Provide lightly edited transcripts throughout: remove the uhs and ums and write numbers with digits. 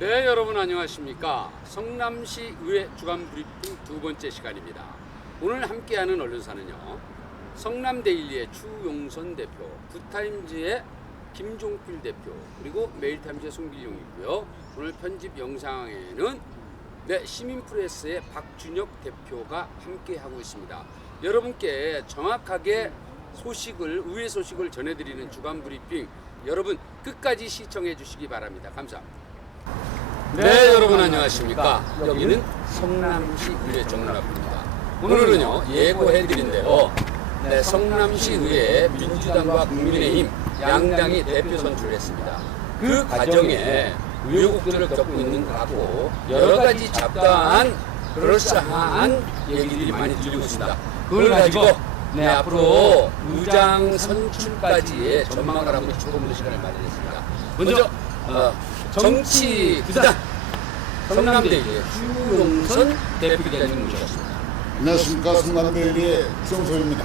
네, 여러분 안녕하십니까. 성남시 의회 주간 브리핑 두 번째 시간입니다. 오늘 함께하는 언론사는요, 성남데일리의 추용선 대표, 굿타임즈의 김종필 대표, 그리고 메일타임즈의 송길용이고요. 오늘 편집 영상에는 시민프레스의 박준혁 대표가 함께하고 있습니다. 여러분께 정확하게 의회 소식을 전해드리는 주간 브리핑, 여러분 끝까지 시청해 주시기 바랍니다. 감사합니다. 네, 여러분 안녕하십니까. 여기는 성남시 의회 정문앞입니다. 오늘은요, 예고해드린 대로 성남시 의회에 민주당과 국민의힘 양당이 대표 선출했습니다. 그 과정에 우여곡절을 겪고 있는 것 같고 여러 가지 잡다한 그럴싸한 얘기들이 많이 들리고 있습니다. 그걸 가지고 앞으로 의장 선출까지의 전망을 한번 짚어보는 시간을 마련했습니다. 먼저 정치 구단 성남데일리의 추용선 대표기자님 모셨습니다. 안녕하십니까. 성남데일리의 추용선입니다.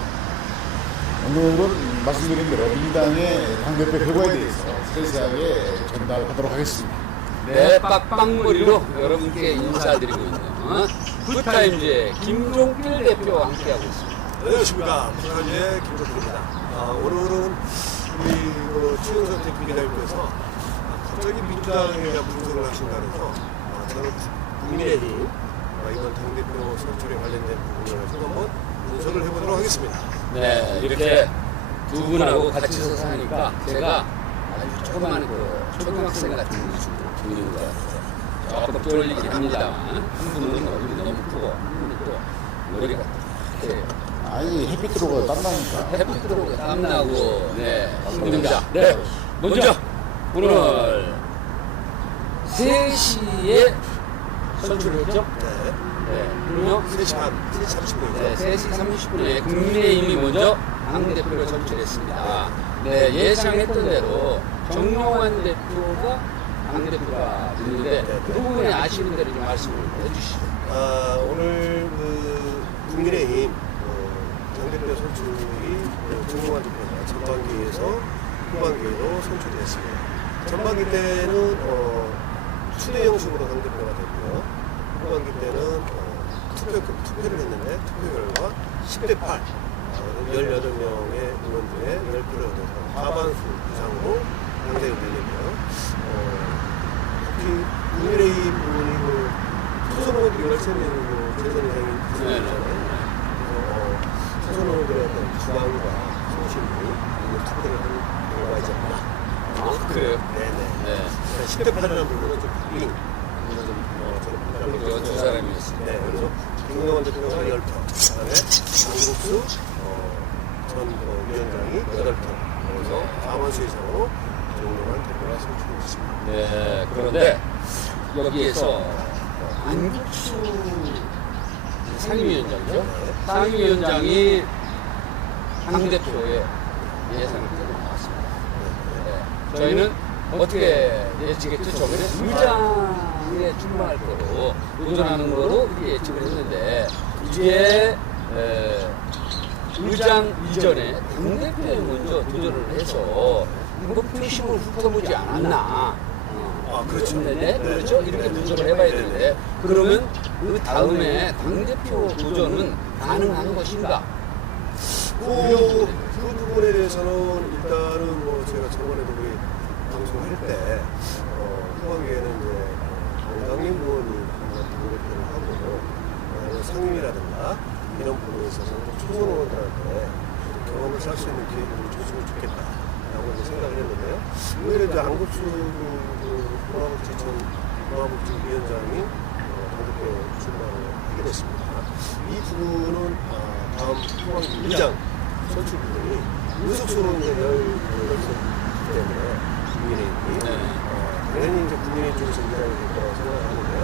오늘은 말씀드린 대로 민주당의 당대표 회고에 대해서 세세하게 전달하도록 하겠습니다. 네, 빡빡머리로 여러분께 인사드리고 있는 굿타임즈의 김종필 대표와 함께하고 있습니다. 안녕하십니까. 굿타임즈의 김종필입니다. 오늘은 우리 추용선 대표기자님께서 갑자기 민주당에 대한 분석을 하신다면서 저는 국민의힘 이번 당대표 선출에 관련된 부분을 한번 분석을 해보도록 하겠습니다. 네, 이렇게 두 분하고 같이 서서 하니까 제가 아주 조그만 초등학생 같은 모습으로 보이는 것 같아요. 조금 쫄리긴 합니다만 한 분은 얼굴이 너무 크고 한 분은 또 머리가 이렇게 아니, 햇빛 들어오고 땀나니까. 햇빛 들어오고 땀나고 힘듭니다. 먼저 오늘 3시에 선출했죠? 그럼요? 3시 30분이죠. 네, 3시 30분에 국민의힘이 먼저 당대표를 선출했습니다. 예상했던 대로 정용환 대표가 당대표가 있는데 그 부분에 아시는 대로 좀 말씀을 해주시죠. 오늘 국민의힘 당대표 선출이 정용환 대표가 전반기에서 후반기로 선출됐습니다. 전반기 때는 추대 형식으로 당대표가 됐고요. 후반기 때는 투표를 했는데 투표 결과 10대 8, 18명의 의원들의 10표를 얻어서 과반수 이상으로 당대를 내렸고요. 특히 국민의힘 의원이 초선 의원들이 13명 재선 이상인 구성이잖아요. 초선 의원들의 어떤 주관과 소신이 투표를 하는 경우가 있지 않나. 그래요? 네네. 10대 8이라는 부분은 좀 바뀐 두 사람이었습니다. 네, 그래서 김용환 대표가 10표, 그 다음에 강국수 전 위원장이 8표, 그래서 과반수 이상으로 김용환 대표가 선출됐습니다. 네, 그런데 여기에서 안국수 상임위원장이죠? 상임위원장이 당대표의 예상을 들고 나왔습니다. 저희는 어떻게 예측했죠? 저번에 의장에 출마할 거로 도전하는 거로 예측을 했는데 이게 의장 이전에 당대표에 먼저 도전을 해서 이거 표심을 훑어보지 않았나. 그렇죠. 그렇죠. 이렇게 도전을 해봐야 되는데 그러면 그 다음에 당대표 도전은 가능한 것인가? 그 부분에 대해서는 일단은 제가 저번에도 우리 방송할 때 후반기에는 당임 의원이 당대표를 하고 상임이라든가 이런 부분에 있어서는 초선 의원들한테 경험을 살 수 있는 기회를 줬으면 좋겠다라고 생각을 했는데요. 오히려 이제 안국수 문화복지위원장이 당대표 출마를 하게 됐습니다. 이 부분은 다음 후반기 의장 선출 부분이 의석수로 이제 10석 때문에 국민의힘이 당연히 이제 국민의힘 쪽에서 의장이 될 거라고 생각하는데요.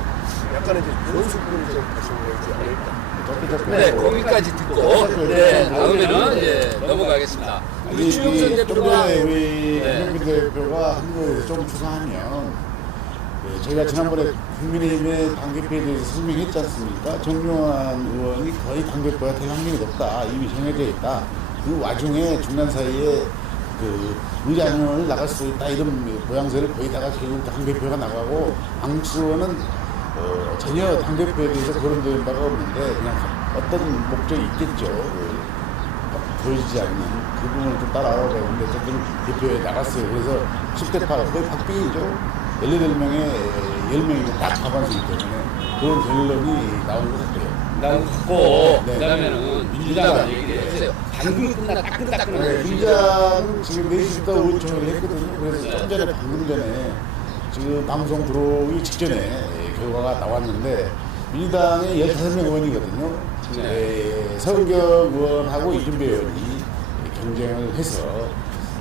약간의 이제 변수 부분이 좀 발생되지 않을까. 거기까지 듣고 다음에는 이제 넘어가겠습니다. 우리 추용선 대표가 우리 김종필 대표가 한 거에 좀 추상하면 저희가 지난번에 국민의힘의 당대표에 대해서 설명했지 않습니까? 정용환 의원이 거의 당대표가 될 확률이 높다. 이미 정해져 있다. 그 와중에 중간 사이에 그 의장을 나갈 수 있다 이런 모양새를 보이다가 결국 당대표가 나가고 안국수는 전혀 당대표에 대해서 거론되는 바가 없는데 그냥 어떤 목적이 있겠죠. 보이지 않는 그 부분을 좀 따라가고 있는데 어쨌든 대표에 나갔어요. 그래서 10대 8 거의 박빙이죠. 18명에 10명이 딱 과반수이기 때문에 그런 결론이 나온 것 같아요. 나온 것 같고 네. 그다음에는 민주당은 얘기를 해주세요. 방금 끝나 따끈따끈한 민주당은 지금 4시부터 의원총회를 했거든요. 그래서 좀 전에 방금 전에 지금 방송 들어오기 직전에 결과가 나왔는데 민주당에 15명 의원이거든요. 서은경 의원하고 이준배 의원이 경쟁을 해서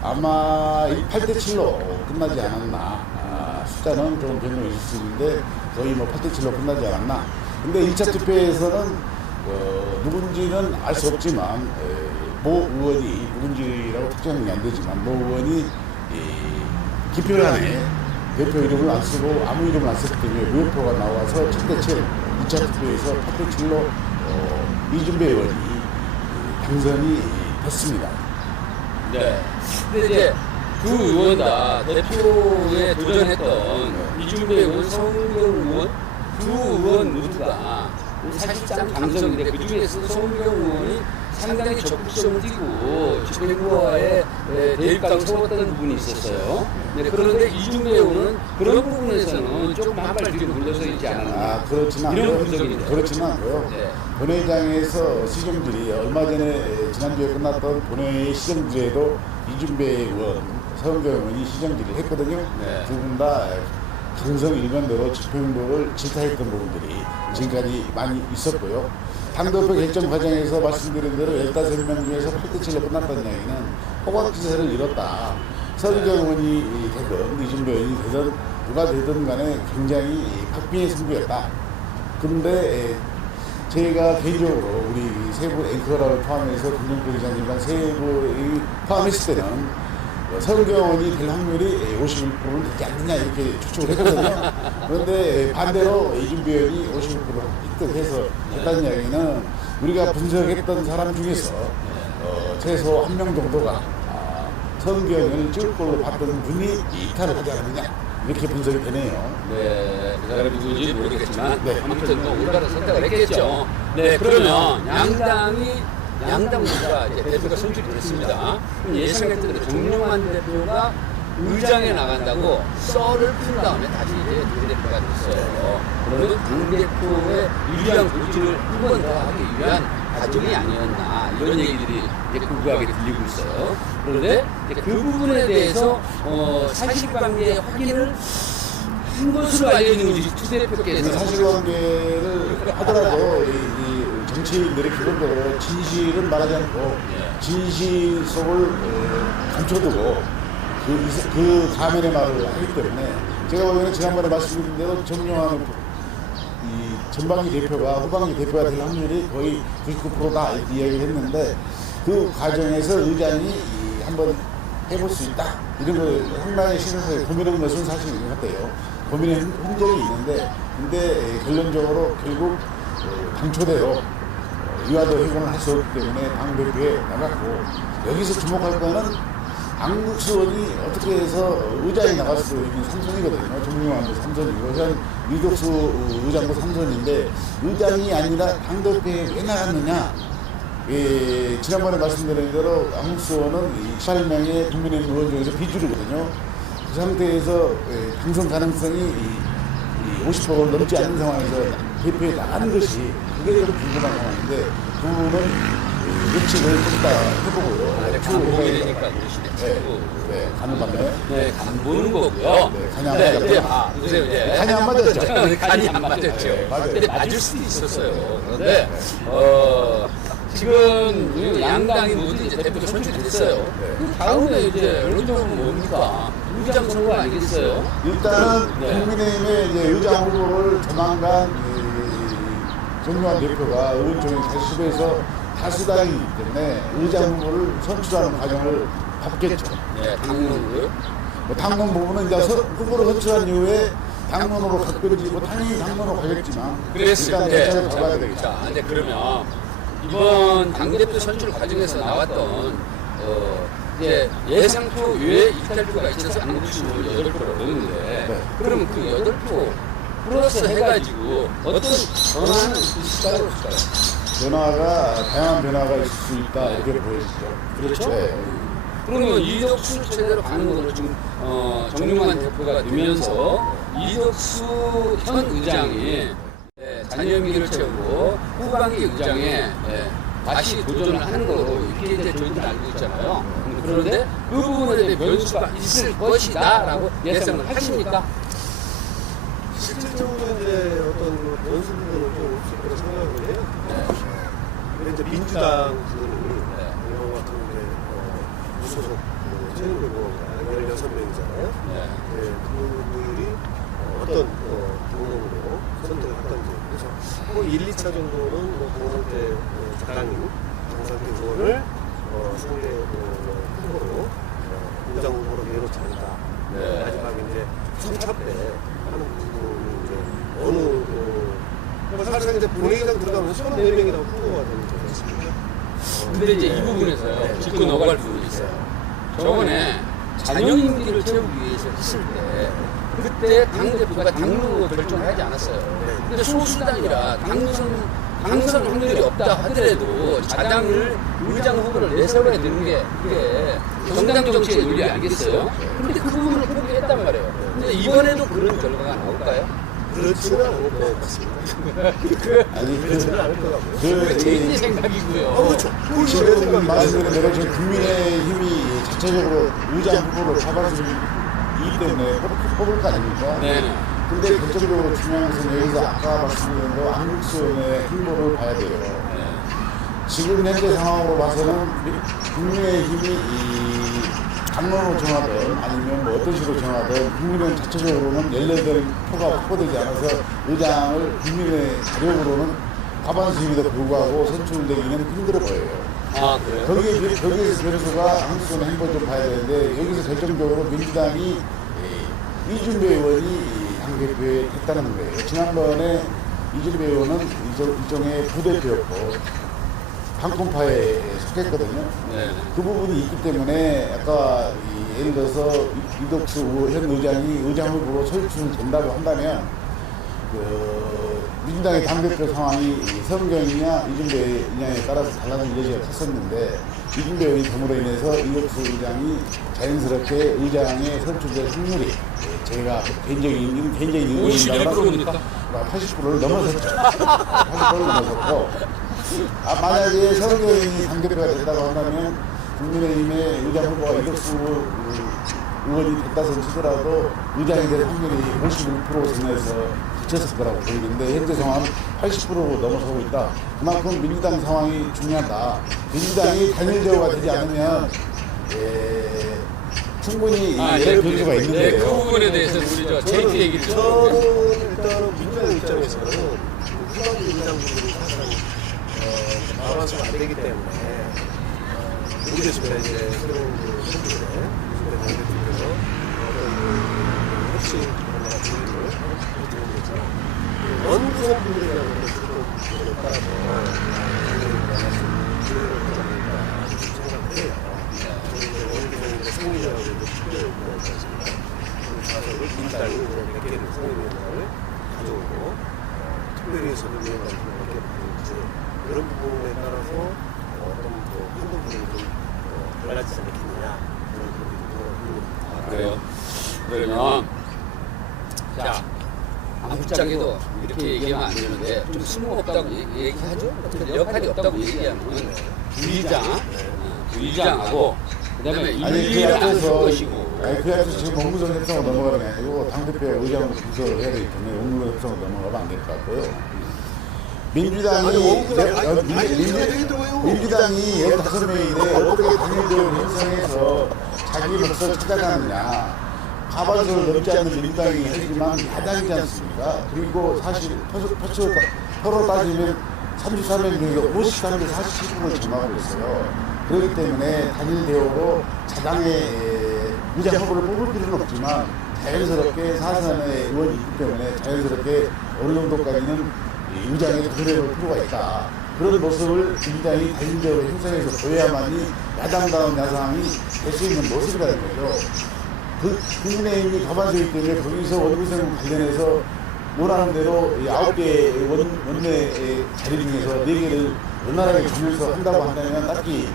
아마 8대 7로 끝나지 않았나. 숫자는 조금 변동이 있을 수 있는데 거의 뭐 8대 7로 끝나지 않았나. 근데 1차 투표에서는 누군지는 알 수 없지만 모 의원이 누군지라고 특정이 안 되지만 모 의원이 기표란에 대표 이름을 안 쓰고 아무 이름을 안 썼기 때문에 무효표가 나와서 7대 7, 2차 투표에서 8대 7로 이준배 의원이 당선이 됐습니다. 네. 근데 이제 두 의원 다 대표에 도전했던 이준배 의원, 서은경 의원 두 의원 모두가 사실상 당선인데 그 중에서 서은경 의원이 상당히 적극성을 띠고 집행부와의 대립각을 세웠던 부분이 있었어요. 네, 그런데 이준배 의원은 그런 부분에서는 조금 한 발 뒤로 물러서 있지 않았나. 그렇지는 이런 않고요. 분석입니다. 그렇지는 않고요. 네. 본회의장에서 시정들이 얼마 전에 지난주에 끝났던 본회의 시정들에도 이준배 의원, 서은경 의원이 시정들을 했거든요. 네. 두 분 다 당성 일관대로 집행부를 질타했던 부분들이 지금까지 많이 있었고요. 당대표 결정 과정에서 말씀드린 대로 15명 중에서 8대 7로 끝났다는 이야기는 호각지세를 잃었다. 서은경 의원이 되든 이준배 의원이 되든 누가 되든 간에 굉장히 박빙의 승부였다. 그런데 제가 개인적으로 우리 세부 앵커를 포함해서 김종필 기자님과 세부를 포함했을 때는 서은경 의원이 될 확률이 51%는 되지 않느냐 이렇게 추측을 했거든요. 그런데 반대로 이준배 의원이 51% 획득해서 했다는 이야기는 우리가 분석했던 사람 중에서 최소 한 명 정도가 서은경 의원을 찍을 걸로 봤던 분이 이탈을 하지 않느냐 이렇게 분석이 되네요. 네, 그 사람이 누군지 모르겠지만 네. 아무튼 뭐 올바른 선택을 했겠죠. 네, 그러면 양당 모두가 이제 대표가 선출이 됐습니다. 그럼 예상했던 대로 정용환 대표가 의장에 나간다고 썰을 푼 다음에 다시 이제 당대표가 됐어요. 그러면 당대표의 유리한 고지를 한 번 더 하기 위한 과정이 아니었나 이런 얘기들이 이제 구구하게 들리고 있어요. 그런데 이제 그 부분에 대해서 사실관계 확인을 한 것으로 알려진 거지 투 대표께서. 사실관계를 하더라도 이 정치인들이 기본적으로 진실은 말하지 않고 진실 속을 감춰두고 그 가면의 말을 하기 때문에 제가 보기에는 지난번에 말씀드린 대로 정용환 이 전방위 대표가 후방위 대표가 될 확률이 거의 99%다 이렇게 이야기를 했는데 그 과정에서 의장이 한번 해볼 수 있다 이런 걸 상당히 신경을 고민한 것은 사실인 것 같아요. 고민의 흔적이 있는데 근데 결론적으로 결국 당초대로 이와도 회고는 할 수 없기 때문에 당대표에 나갔고 여기서 주목할 거는 안국수 의원이 어떻게 해서 의장이 나갈 수 있는 3선이거든요. 정용환도 3선이고 현 이덕수 의장도 3선인데 의장이 아니라 당대표에 왜 나갔느냐. 지난번에 말씀드린 대로 안국수 의원은 18명의 국민의힘 의원 중에서 비주류거든요. 그 상태에서 당선 가능성이 50%를 넘지 않는 상황에서 대표에 나가는 것이 그게 좀 궁금한 상황인데 그 부분은 예측을 좀 이따 해보고요. 간보게 되니까 그러시네. 네, 간을 봤네. 네, 간 보는 거고요. 네, 간이 안 네, 맞았죠. 이제 보세요 이제. 간이 안 맞았죠. 간이 안 맞았죠. 네, 맞아요. 근데 맞을 수도 있었어요. 그런데 지금 양당이 모두 이제 대표가 선출됐어요. 그 다음에 이제 여론적으로 뭡니까? 의장 선거 아니겠어요? 일단은 네. 국민의힘의 이제 의장 후보를 조만간 정용환 대표가 의원총회 다수에서 다수당이기 때문에 의장 후보를 선출하는 과정을 밟겠죠. 네, 당론으로요. 뭐 당론 부분은 이제 후보를 선출한 이후에 당론으로 갈 건지 뭐 당연히 당론으로 가겠지만 그랬을 일단 때, 절차를 밟아야 되겠죠. 자, 이제 그러면 이번 당대표 선출 과정에서 나왔던 이제 예상표 외에 이탈표가 있어서 안국수 8표를 넣는데 네. 그러면 그 8표 플러스 해가지고 어떤 전환은 있을까요? 없을까요? 변화가 다양한 변화가 있을 수 있다 이렇게 보여지죠. 그렇죠? 네. 그러면 이덕수 체제로 가는 거를 지금 정용환 대표가 되면서 이덕수 현 의장이 잔여임기를 채우고 후반기 의장에 다시 도전을 하는 거로 이렇게 이제 저희들 알고 있잖아요. 그런데 그 부분에 대해 변수가 있을 것이다라고 예상을 하십니까? 실질적으로 이제 어떤 그 변수 부분은 좀 없을 거라 생각을 해요. 근데 이제 민주당 부분이 이런 것 같은 게 무소속 최근의 의원가 16명이잖아요. 그분들이 어떤 경험으로 선택을 할 건지. 그래서 뭐 1, 2차 정도는 뭐 공원대 작가님, 장상태 의원을 상대 후보로 공장 후보로 내놓지 않을까. 마지막에 이제 3차 때 하는 부분이 이제 어느 사실상 이제 본회의장 들어가면 34명이라고 후보가 되는 거죠. 근데 이제 이 부분에서 짚고 넘어갈 부분이 있어요. 저번에 잔여 임기를 채우기 위해서 했을 때 그때 당대표가 당론으로 결정을 하지 않았어요. 근데 소수당이라 당선 확률이 없다 하더라도 자당을 의장 후보를 내세워야 되는 게 그게 정당 정치의 논리 아니겠어요? 근데 그 부분을 포기했단 말이에요. 근데 이번에도 그런 결과가 나올까요? 그렇지는 않을 것 같습니다. 아니 그렇지는 않을 것 같고요. 그게 제 생각이고요. 그렇죠. 지금 말씀드린 대로 지금 국민의힘이 자체적으로 의장 후보를 잡아주기 때문에 뽑을 거 아닙니까? 네. 근데 결정적으로 중요한 것은 여기서 아까 말씀드린 대로 안국수의 행보를 봐야 돼요. 지금 현재 상황으로 봐서는 국민의힘이 이 당론으로 정하든 아니면 뭐 어떤 식으로 정하든 국민의힘 자체적으로는 18표가 확보되지 않아서 의장을 국민의 자력으로는 과반수임에도 불구하고 선출되기는 힘들어 보여요. 아, 그래요? 거기에서 변수가 안국수의 행보를 좀 봐야 되는데 여기서 결정적으로 민주당이 이준배 의원이 당대표에 했다는 거예요. 지난번에 이준배 의원은 일종의 부대표였고 반권파에 속했거든요. 네. 그 부분이 있기 때문에 아까 예를 들어서 이덕수 현 의장이 의장 후보로 선출된다고 한다면 민주당의 당대표 상황이 성경이냐 이준배 의장에 따라서 달라질 여지가 컸었는데 이준배 의원이 됨으로 인해서 이덕수 의장이 자연스럽게 의장에 선출될 확률이 제가 개인적인 의견입니다. 80%를 넘어섰죠. 80%를 넘어섰고 만약에 성경이 당대표가 된다고 한다면 국민의힘의 의장 후보가 이덕수 의원이 됐다선 치더라도 의장이 될 확률이 51% 선에서 그쳤을 거라고 보이는데 현재 상황은 80% 넘어서고 있다. 그만큼 민주당 상황이 중요하다. 민주당이 단일제어가 되지 않으면 충분히 여러 변수가 있는데요. 그 부분에 대해서 우리 저 JT 얘기를 좀 저는 일단은 민주당 입장에서는 후반기 의장들이 사실은 바란스가 안 되기 때문에 모르겠습니다. 이제 새로운 선수들의 요즘에 당대표께서 혹시 그런 분위기를 할지 모르겠지만 원구성 분들이라는 것을 조금 따라서 기회를 하지 않을까 생각을 해요. 원구성의 승리라고 투표를 보내지 않습니까? 자석을 민주당이 100개를 승리를 가져오고 특별히 선거위원회 같은 거 그런 부분에 따라서 어떤 판단들이 좀 달라지지 않겠느냐 그런 부분이 그래요. 그러면 자 아무짝에도 이렇게 얘기하면 안 되는데 좀 쓸모없다고 얘기하죠. 역할이 없다고 얘기하면 부의장하고 그다음에 임기를 안 쓸 것이고. 그 앞에서 지금 업무적 협상으로 넘어가는 게 아니고 당대표가 의장으로 분석을 해야 되기 때문에 업무적 협상으로 넘어가면 안 될 것 같고요. 민주당이 15명인데 어떻게 당일적으로 형성해서 자기 몫을 찾아가느냐. 과반수를 넘지 않는 민주당이 하지만 야당이지 않습니까? 그리고 사실 서로 따지면 33명 중에 53대 47%를 점하고 있어요. 그렇기 때문에 단일 대우로 자당의 의장 후보를 뽑을 필요는 없지만 자연스럽게 사선의 의원이 있기 때문에 자연스럽게 어느 정도까지는 의장에 도전해볼 필요가 있다. 그런 모습을 민주당이 단일적으로 형성해서 보여야만이 야당다운 야상이 될 수 있는 모습이라는 거죠. 국민의힘이 과반수이기 때문에 거기서 원구성 관련해서 원하는 대로 9개 원내 자리 중에서 4개를 원활하게 주면서 한다고 한다면 딱히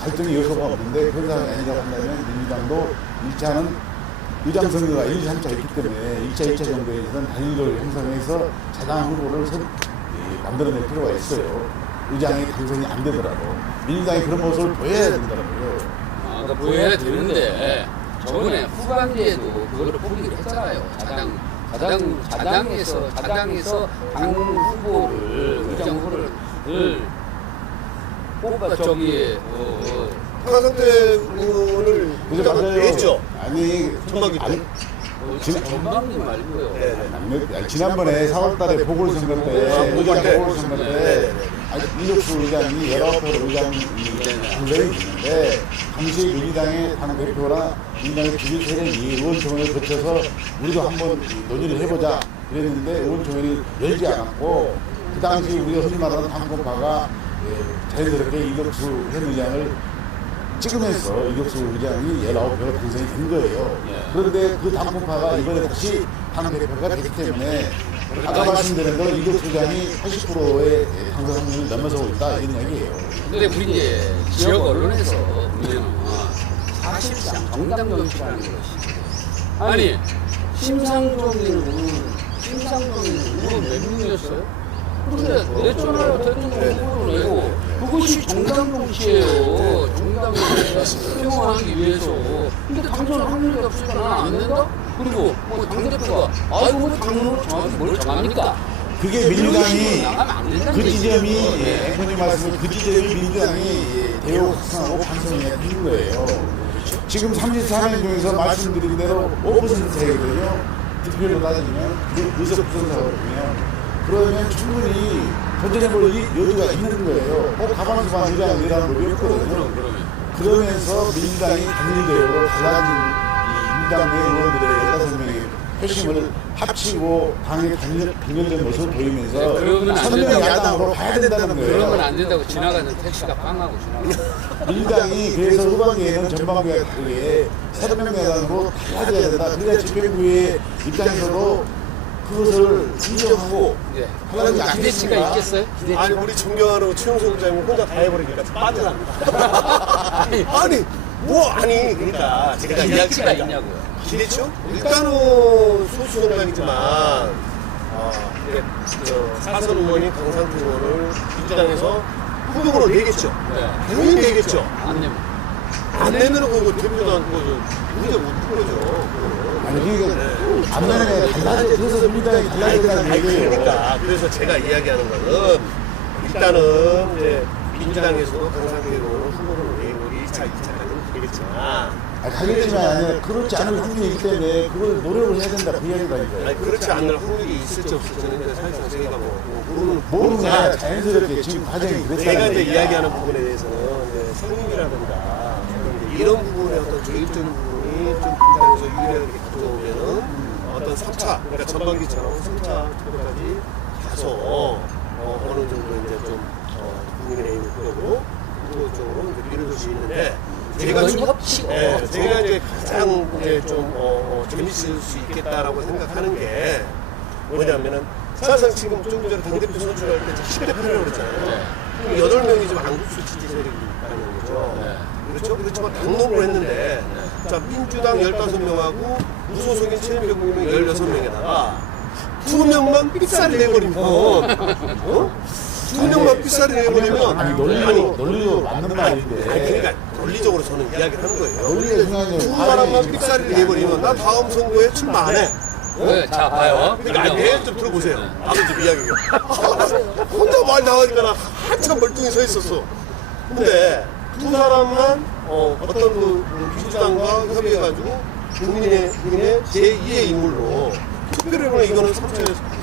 갈등의 요소가 없는데 그런 상황이 아니라고 한다면 민주당도 1차는 의장 선거가 1, 3차 있기 때문에 1차, 2차 정도에서는 단일을 형성해서 자당 후보를 만들어낼 필요가 있어요. 의장이 당선이 안 되더라도 민주당이 그런 모습을 보여야 된다고요. 그러니까 보여야 되는데 저번에 후반기에도 그거를 포기를 했잖아요. 자당에서 당 후보를 의장 후보를 뽑아 저기 황상태 의원을 그죠, 맞아요. 했죠. 아니, 전반기 때. 전반기 말고요. 네. 지난번에 4월달에 보궐선거 때, 의장 보궐선거 때, 이력수 의장이 19번 의장이 당선이 있는데, 당시 민주당의 당 대표나 민주당의 주류 세력이 의원총회를 거쳐서 우리도 한번 논의를 해보자 그랬는데, 의원총회를 열지 않았고, 그 당시 우리가 흔히 말하는 당권파가 자연스럽게 이력수 현 의장을 찍으면서 이력수 의장이 19표로 당선이 된 거예요. 그런데 그 당권파가 이번에 다시 당대표가 됐기 때문에 아까 말씀드린 대로 이력수 의장이 80%의 당선 확률을 넘어서고 있다 이런 이야기예요. 근데 우리 이제 지역 언론에서 보면 사실상 정당 정치라는 것이 아니 심상정인 의원 몇 명이었어요? 근데 냈잖아요. 대통령 후보를 내고 그것이 정당 정치예요. 정당 정치가 수용하기 위해서. 근데 당선 확률이 없으니까 안 된다? 그리고 뭐 당대표가 아이고 뭐 당론을 정하지 뭘 정합니까? 그게 민주당이 나가면 안 된다는 그 얘기죠. 지점이 앵커님 말씀 그 지점이 민주당이 대우 확산하고 반성이 된 거예요. 지금 34명 중에서 말씀드린 대로 5%세거든요. 득표로 따지면 의석 구성사거든요. 그러면 충분히 도전해볼 여지가 있는 거예요. 꼭 가방수만 의장 내라는 법이 없거든요. 그러면서 민주당이 단일대우로 달라진 이 민주당 내 의원들의 15명의 표심을 합치고 당의 단일된 모습을 보이면서 그러면 안 선명 된다고. 야당으로 가야 된다는 그러면 거예요. 안 된다고 지나가는 택시가 빵하고 지나가. 민주당이 그래서 후반기에는 전반기에 다르게 선명 야당으로 달라져야 된다. 그래야 집행부의 입장에서도 그것을 인정하고 하려는 게 기대치가 아니겠습니까? 있겠어요? 아니 우리 존경하는 최용석 부장님 혼자 다 해버리니까 빠져납니다. 아니 그러니까 제가 기대치가 이야기가 있냐고요. 기대죠? 일단은 소수 정당이지만 사선 의원이 강상태 의원을 민주당에서 후보로 내겠죠. 당연히 내겠죠. 안 내면. 안 내면은 그거 대표단 문제 못 풀어죠. 아니 그러니까 안 되는 게 달라져. 그래서 민주당이 달라진다는 얘기예요. 그러니까 그래서 제가 이야기하는 거는 일단은 이제 민주당에서도 강상태 의원을 후보로 내고 1차, 2차까지는 되겠지만 가겠지만 아니라 그렇지 않을 확률이 있기 때문에 그걸 노력을 해야 된다 그 이야기라니까요. 아니 그렇지 않을 확률이 있을지 없을지는 이제 사실상 저희가 모르는 모르는 부분이지만 거야. 자연스럽게 지금 과정이 제가 그랬다는 이제 얘기야. 이야기하는 부분에 대해서는 이제 성능이라든가 이런 부분의 어떤 조직적인 부분이 좀 민주당에서 유리하게 가져오면은 어떤 3차 그러니까 전반기처럼 3차 투표까지 가서 어느 정도 이제 좀 국민의힘 쪽으로 후보 쪽으로 이제 밀어줄 수 있는데 제가 좀 제가 이제 가장 이제 좀 재밌을 수 있겠다라고 생각하는 게 뭐냐면은 사실상 지금 좀 전에 당대표 선출할 때 10대 8이라고 그랬잖아요. 그럼 8명이 지금 안국수 지지 세력이 있다는 거죠. 그렇죠? 그렇지만 당론으로 했는데 자 민주당 15명하고 무소속인 최민경 16명에다가 2명만 삑사리 내버리면 2명만 삑사리 내버리면 아니 논리로 맞는 말인데. 그러니까 논리적으로 저는 이야기를 하는 거예요. 논리가 중요한 게 두 사람만 삑사리를 내버리면 나 다음 선거에 출마 안 해. 네, 자 봐요. 그러니까 내일 좀 들어보세요. 아버지 이야기가. 혼자 말 나가니까 나 한참 멀뚱히 서 있었어. 근데 두 사람만 어떤 그 민주당과 협의해가지고 국민의힘의 제2의 인물로 투표를 해보면 이거는 3차에서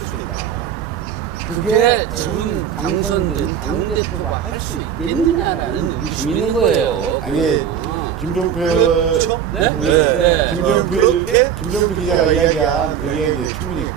그게 지금 당선된 당대표가 할 수 있겠느냐라는 의심이 있는 거예요. 아니 김종표 그렇죠? 네? 김종표 기자가 이야기한 그게 이제 충분히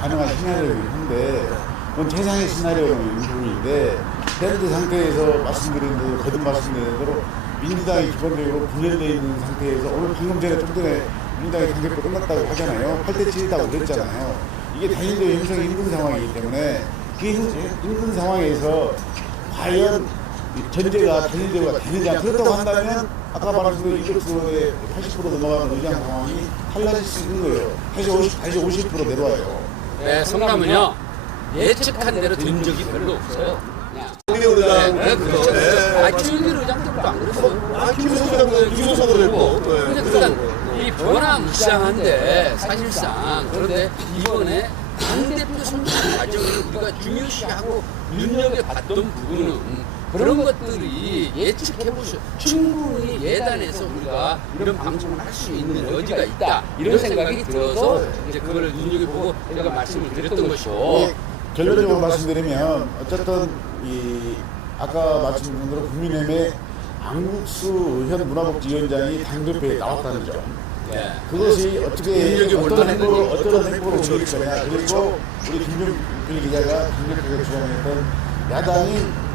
가능한 시나리오이긴 한데 그건 최상의 시나리오인 부분인데 밴드 상태에서 말씀드린 대로 거듭 말씀드린 대로 민주당이 기본적으로 분열되어 있는 상태에서 오늘 방금 전에 좀 전에 민주당이 당대표 끝났다고 하잖아요. 8대 7이라고 그랬잖아요. 이게 단일도 형성이 힘든 상황이기 때문에 그 힘든 상황에서 과연 전제가 단일대우가 되느냐 그렇다고 한다면 아까 말씀드린 이력서에 80% 넘어가는 의장 상황이 달라질 수 있는 거예요. 다시 50% 내려와요. 네, 성남은요 예측한 대로 된 적이 별로 없어요. 그냥. 김민호 의장. 네, 그렇죠. 네. 아, 김민호 의장도 안 그랬어요. 김수석 의장도 김수석으로 했고. 그러니까 이 변화무쌍한데 사실상 그런데 이번에 당대표 선출 과정을 우리가 중요시하고 눈여겨봤던 부분은 그런 것들이 예측해보셔 충분히 예단해서 우리가 이런 방송을 할 수 있는 여지가 있다 이런 생각이 들어서 이제 그걸 눈여겨보고 제가 말씀을 드렸던 것이고 결론적으로 말씀드리면 어쨌든 이 아까 말씀드린 대로 국민의힘의 안국수 현 문화복지위원장이 당대표에 나왔다는 점. 예. 그것이 어떤 행보로 움직일 거냐. 그리고 우리 김병필 기자가 당대표에 주장했던 야당이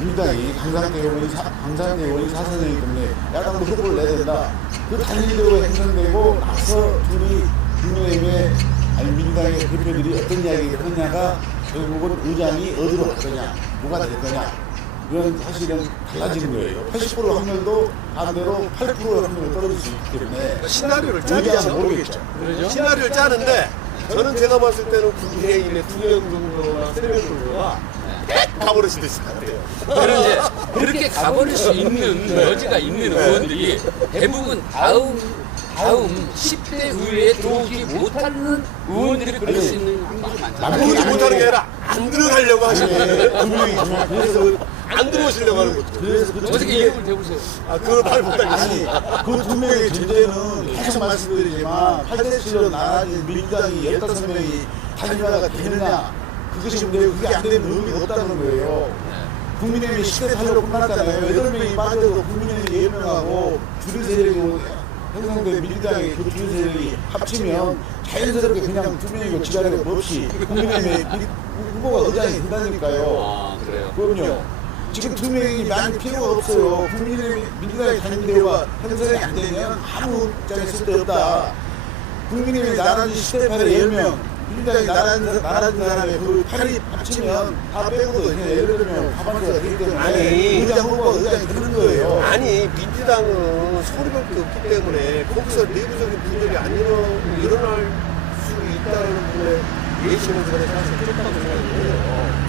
민주당이 강상태 의원이 사선이기 때문에 야당도 후보를 내야 된다. 그 단일대우가 형성되고 나서 둘이 국민의힘의 아니 민주당의 대표들이 어떤 이야기를 하느냐가 결국은 의장이 어디로 갈 거냐, 누가 될 거냐 이건 사실은 달라지는 거예요. 80% 확률도 반대로 8%의 확률로 떨어질 수 있기 때문에 시나리오를 의장은 짜겠죠. 모르겠죠. 그러죠? 시나리오를 짜는데 저는 제가 봤을 때는 국민의힘의 2명 정도나 3명 정도가 가버릴 수도 있을 것 같아요. 그런 이제 그렇게 가버릴 수 있는 여지가 있는 의원들이 대부분 다음 10대 의회에 들어오지 못하는 의원들이 그럴 수 있는 확률이 많잖아요. 들어오지 못하는 게 아니라 안 들어가려고 하시는 분명히 그래서 안 들어오시려고 하는 거죠. 그래서 그 어떻게 이해를 해보세요? 아, 그걸 말 못하겠지. 그 두 명의 존재는 계속 말씀드리지만 8대 7로 나란히 민주당이 15명이 단일화가 되느냐 그것이 문제고 그게 안 되면 의미가 없다는 거예요. 국민의힘이 10대 8로 끝났잖아요. 8명이 빠져도 국민의힘이 4명하고 주류 세력이 형성된 민주당의 그 주류 세력이 합치면 자연스럽게 그냥 두 명이고 지랄이고 없이 국민의힘의 후보가 의장이 된다니까요. 아, 그래요? 그럼요. 지금 두 명이 많이 필요가 없어요. 국민의힘 민주당의 단일대우가 형성이 안 되면 아무 입장에 쓸데없다. 국민의힘이 나란히 10대 8에 10명, 민주당이 나란히 사람의 그 8이 합치면 다 빼고도 그냥 예를 들면 과반수가 되기 때문에 아니, 의장 후보가 의장이 되는 거예요. 아니, 민주당은 소리밖에 없기 때문에 거기서 내부적인 분열이 안 일어날 수 있다는 분의 예시는 저는 사실 좁다고 생각해요.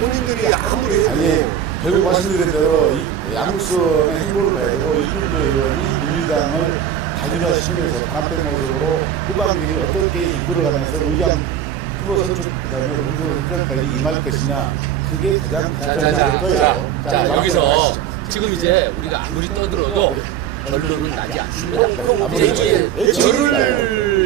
본인들이 아무리 해도 아니, 결국 말씀드린 대로 양국수의 행보를 가지고 이준도 의원이 민주당을 단일화시키면서 단합된 모습으로 후반기를 어떻게 이끌어가면서 의장 후보 선출 그다음에 후보 선출까지 임할 것이냐 그게 가장 중요할 거예요. 자, 여기서 지금 이제 우리가 아무리 떠들어도 결론은 나지 않습니다. 이제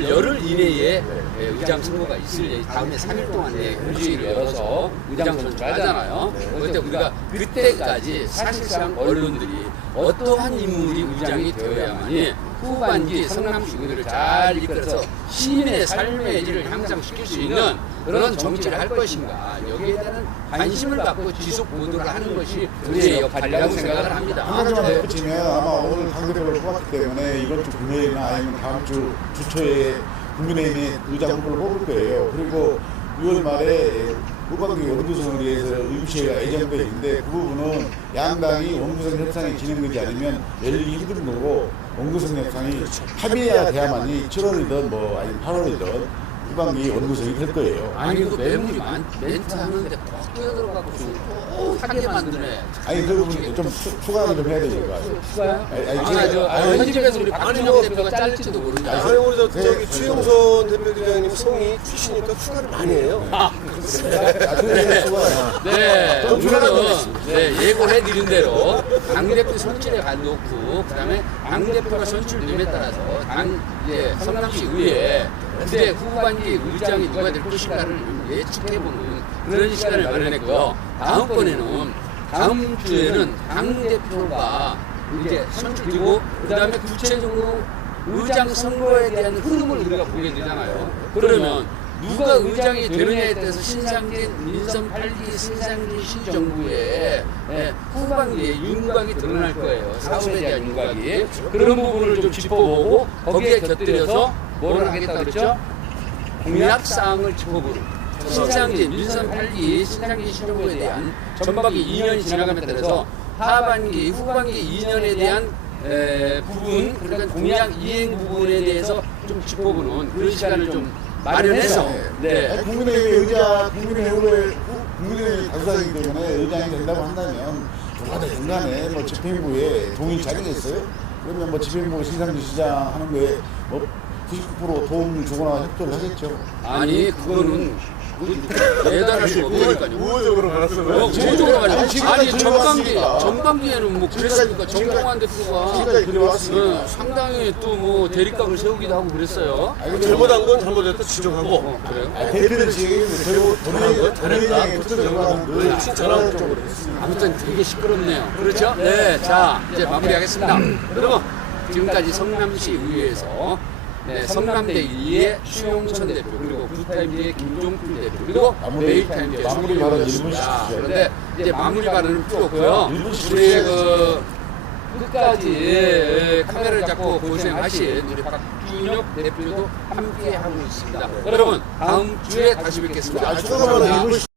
열흘 이내에 의장 선거가 있을 예정. 다음에 3일 동안에 공지를 열어서 의장 선출하잖아요. 그때 우리가 그때까지 사실상 언론들이 어떠한 인물이 의장이 되어야만이 후반기 성남시 의회를 잘 이끌어서 시민의 삶의 질을 향상시킬 수 있는 그런 정치를 할 것인가 여기에 대한 관심을 갖고 지속 보도를 하는 것이 우리의 역할이라고 생각을 합니다. 한 가지만 덧붙이면 아마 오늘 당대표를 뽑았기 때문에 이번 주 금요일이나 아니면 다음 주 주초에 국민의힘이 의장 후보를 뽑을 거예요. 그리고 6월 말에 후반기 원구성을 위해서 의무시회가 예정돼 있는데 그 부분은 양당이 원구성 협상이 진행되지 않으면 열리기 힘든 거고 원구성 협상이 합의해야 돼야만이 7월이든 뭐 아니면 8월이든 후반기 원구성이 될 거예요. 아니 그 매물이 멘트 하는데 꼭 끼어들어가고 또 하게 만드네. 아니 그 부분 좀 추가를 좀 해야 되니까. 추가요? 아니, 현직에서 우리 박준영 대표가 잘릴지도 모르는데. 아니 우리 저기 추영선 대표기자님 성이 추시니까 추가를 많이 해요. 네, 우리는 예고를 해드린 대로 당대표 선출에 가놓고 그다음에 당대표가 선출됨에 따라서 성남시 의회에 그때 후반기 의장이 누가 될 것인가를 예측해보는 그런 시간을 마련했고요. 다음 주에는 당대표가 이제 선출되고 그다음에 구체적으로 의장 선거에 대한 흐름을 우리가 보게 되잖아요. 그러면 누가 의장이 되느냐에 따라서 신상진 민선 8기 신상진 시정부의 후반기에 윤곽이 드러날 거예요. 사업에 대한 윤곽이. 그런 부분을 좀 짚어보고 거기에 곁들여서 뭐를 하겠다 그랬죠? 공약사항을 짚어보는 신상진 민선 8기 신상진 시정부에 대한 전반기 2년이 지나감에 따라서 하반기 후반기 2년에 대한 부분 그러니까 공약 이행 부분에 대해서 좀 짚어보는 그런 시간을 좀 마련해서 네. 국민의 다수당이기 때문에 의장이 된다고 한다면 누가 되든 간에 뭐 집행부에 동의 자리겠어요? 그러면 뭐 집행부 신상진 시장 하는 거에 뭐 99% 도움을 주거나 협조를 하겠죠. 아니 그거는 대단할 수 없으니까요. 우호적으로 말았어요. 우호적으로 가지고 아니 지금까지 전반기에는 뭐 그랬으니까 정봉환 대표가 지금까지 그래왔으니까. 상당히 또 뭐 대립각을 세우기도 하고 그랬어요. 잘못한 건 잘못했다 지적하고 그래요? 대표는 지금 본인의 결과는 늘 칭찬하는 쪽으로 했습니다. 아무튼 되게 시끄럽네요. 그렇죠? 네, 자 이제 마무리하겠습니다. 여러분 지금까지 성남시 의회에서 성남대 2의 추용천 대표 그리고 굿타임즈의 김종필 대표 그리고 메이타임즈의 마무리 발언 1분 자, 씩 그런데 이제 마무리 발언은 필요 없고요. 일분 씩 우리 끝까지 카메라를 잡고 고생하신 우리 박준혁 대표도 함께 하고 있습니다. 여러분 다음 주에 다시 뵙겠습니다. 추가로 1분